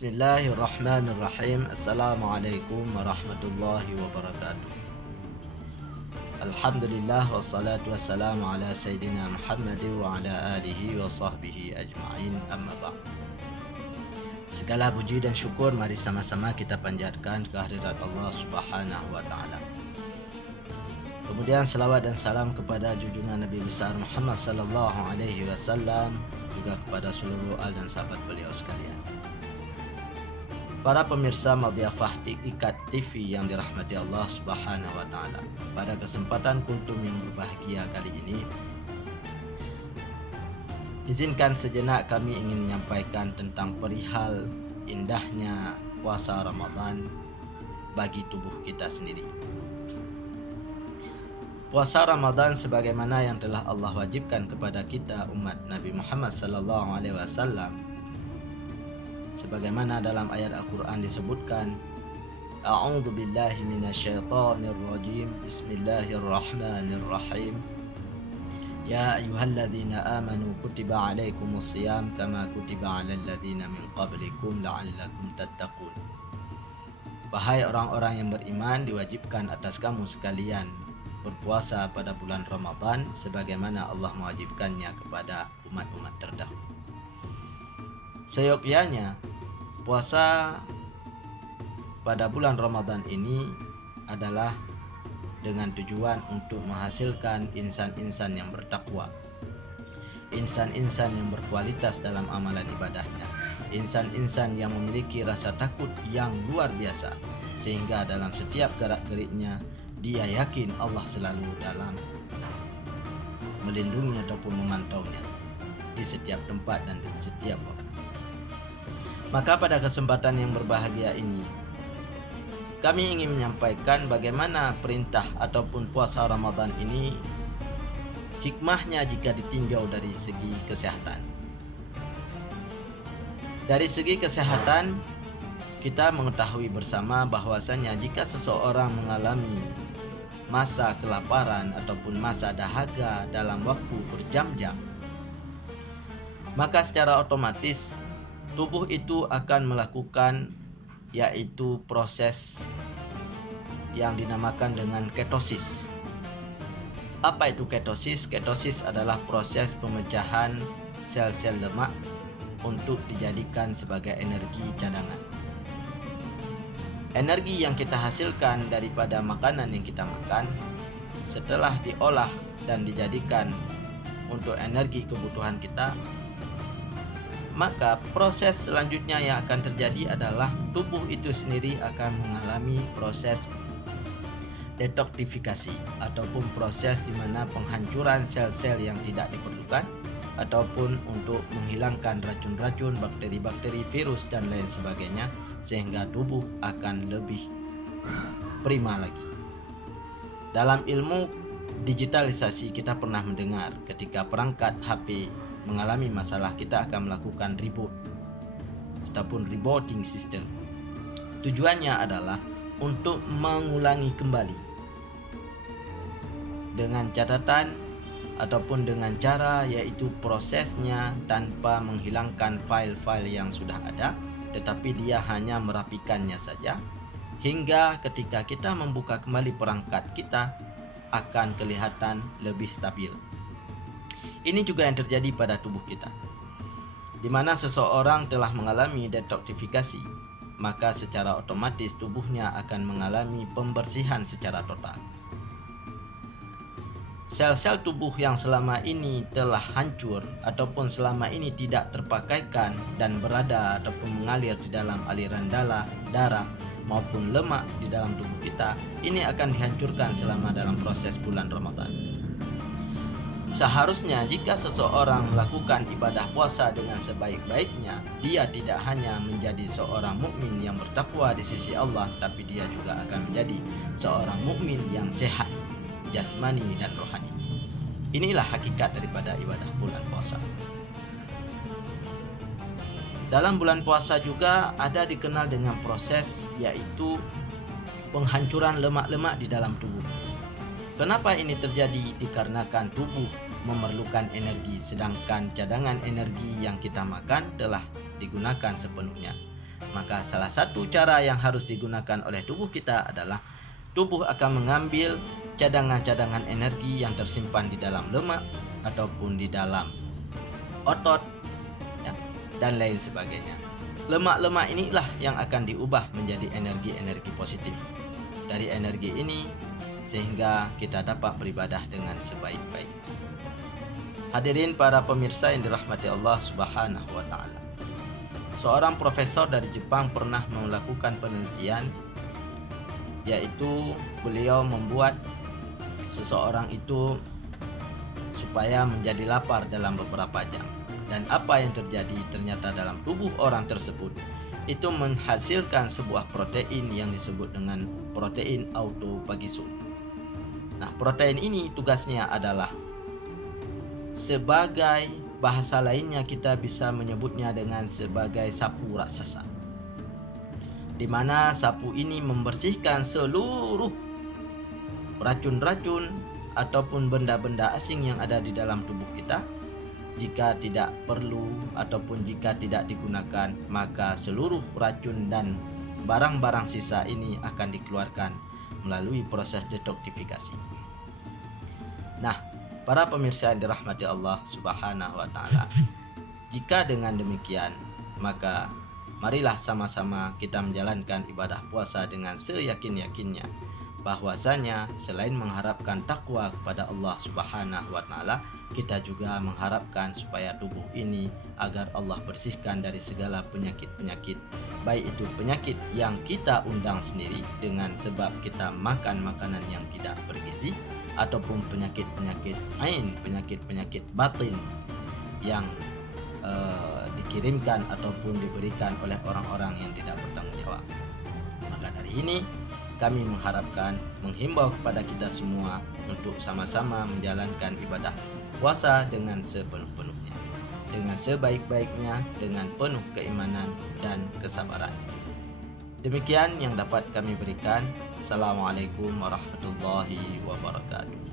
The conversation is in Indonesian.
Bismillahirrahmanirrahim. Assalamualaikum warahmatullahi wabarakatuh. Alhamdulillah wassalatu wassalamu ala sayyidina Muhammad wa ala alihi wa sahbihi ajma'in, amma ba'd. Segala puji dan syukur mari sama-sama kita panjatkan kehadirat Allah Subhanahu wa taala. Kemudian selawat dan salam kepada junjungan Nabi besar Muhammad sallallahu alaihi wasallam, juga kepada seluruh al dan sahabat beliau sekalian. Para pemirsa Madiyafah Ikat TV yang dirahmati Allah Subhanahu wa taala, pada kesempatan kultum yang berbahagia kali ini, izinkan sejenak kami ingin menyampaikan tentang perihal indahnya puasa Ramadan bagi tubuh kita sendiri. Puasa Ramadan sebagaimana yang telah Allah wajibkan kepada kita umat Nabi Muhammad sallallahu alaihi wasallam, sebagaimana dalam ayat Al-Quran disebutkan, A'udzu billahi minasyaitonir rajim. Bismillahirrahmanirrahim. Ya ayyuhalladzina amanu kutiba alaikumus shiyam kama kutiba alal ladzina min qablikum la'allakum tattaqun. Wahai orang-orang yang beriman, diwajibkan atas kamu sekalian berpuasa pada bulan Ramadan sebagaimana Allah mewajibkannya kepada umat-umat terdahulu. Seyogyanya puasa pada bulan Ramadan ini adalah dengan tujuan untuk menghasilkan insan-insan yang bertakwa, insan-insan yang berkualitas dalam amalan ibadahnya, insan-insan yang memiliki rasa takut yang luar biasa, sehingga dalam setiap gerak-geriknya dia yakin Allah selalu dalam melindungi ataupun memantaunya di setiap tempat dan di setiap waktu. Maka pada kesempatan yang berbahagia ini, kami ingin menyampaikan bagaimana perintah ataupun puasa Ramadan ini hikmahnya jika ditinjau dari segi kesehatan. Dari segi kesehatan, kita mengetahui bersama bahwasanya jika seseorang mengalami masa kelaparan ataupun masa dahaga dalam waktu berjam-jam, maka secara otomatis tubuh itu akan melakukan yaitu proses yang dinamakan dengan ketosis. Apa itu ketosis? Ketosis adalah proses pemecahan sel-sel lemak untuk dijadikan sebagai energi cadangan. Energi yang kita hasilkan daripada makanan yang kita makan setelah diolah dan dijadikan untuk energi kebutuhan kita, maka proses selanjutnya yang akan terjadi adalah tubuh itu sendiri akan mengalami proses detoksifikasi ataupun proses di mana penghancuran sel-sel yang tidak diperlukan ataupun untuk menghilangkan racun-racun, bakteri-bakteri, virus dan lain sebagainya, sehingga tubuh akan lebih prima lagi. Dalam ilmu digitalisasi kita pernah mendengar ketika perangkat HP mengalami masalah, kita akan melakukan reboot ataupun rebooting system. Tujuannya adalah untuk mengulangi kembali dengan catatan ataupun dengan cara yaitu prosesnya tanpa menghilangkan file-file yang sudah ada, tetapi dia hanya merapikannya saja, hingga ketika kita membuka kembali perangkat kita akan kelihatan lebih stabil. Ini juga yang terjadi pada tubuh kita. Di mana seseorang telah mengalami detoksifikasi, maka secara otomatis tubuhnya akan mengalami pembersihan secara total. Sel-sel tubuh yang selama ini telah hancur ataupun selama ini tidak terpakaikan dan berada ataupun mengalir di dalam aliran darah maupun lemak di dalam tubuh kita, ini akan dihancurkan selama dalam proses bulan Ramadan. Seharusnya jika seseorang melakukan ibadah puasa dengan sebaik-baiknya, dia tidak hanya menjadi seorang mukmin yang bertakwa di sisi Allah, tapi dia juga akan menjadi seorang mukmin yang sehat jasmani dan rohani. Inilah hakikat daripada ibadah bulan puasa. Dalam bulan puasa juga ada dikenal dengan proses yaitu penghancuran lemak-lemak di dalam tubuh. Kenapa ini terjadi? Dikarenakan tubuh memerlukan energi, sedangkan cadangan energi yang kita makan telah digunakan sepenuhnya. Maka salah satu cara yang harus digunakan oleh tubuh kita adalah tubuh akan mengambil cadangan-cadangan energi yang tersimpan di dalam lemak ataupun di dalam otot, ya, dan lain sebagainya. Lemak-lemak inilah yang akan diubah menjadi energi-energi positif. Dari energi ini sehingga kita dapat beribadah dengan sebaik-baiknya. Hadirin para pemirsa yang dirahmati Allah Subhanahu wa taala. Seorang profesor dari Jepang pernah melakukan penelitian, yaitu beliau membuat seseorang itu supaya menjadi lapar dalam beberapa jam. Dan apa yang terjadi? Ternyata dalam tubuh orang tersebut itu menghasilkan sebuah protein yang disebut dengan protein autophagisum. Nah, protein ini tugasnya adalah sebagai bahasa lainnya kita bisa menyebutnya dengan sebagai sapu raksasa, di mana sapu ini membersihkan seluruh racun-racun ataupun benda-benda asing yang ada di dalam tubuh kita. Jika tidak perlu ataupun jika tidak digunakan, maka seluruh racun dan barang-barang sisa ini akan dikeluarkan melalui proses detoksifikasi. Nah, para pemirsa yang dirahmati Allah Subhanahu wa taala, jika dengan demikian, maka marilah sama-sama kita menjalankan ibadah puasa dengan seyakin-yakinnya bahwasanya selain mengharapkan takwa kepada Allah Subhanahu wa taala, kita juga mengharapkan supaya tubuh ini agar Allah bersihkan dari segala penyakit-penyakit, baik itu penyakit yang kita undang sendiri dengan sebab kita makan makanan yang tidak bergizi, ataupun penyakit-penyakit ain, penyakit-penyakit batin yang dikirimkan ataupun diberikan oleh orang-orang yang tidak bertanggung jawab. Maka dari ini kami menghimbau kepada kita semua untuk sama-sama menjalankan ibadah puasa dengan sepenuh-penuhnya, dengan sebaik-baiknya, dengan penuh keimanan dan kesabaran. Demikian yang dapat kami berikan. Assalamualaikum warahmatullahi wabarakatuh.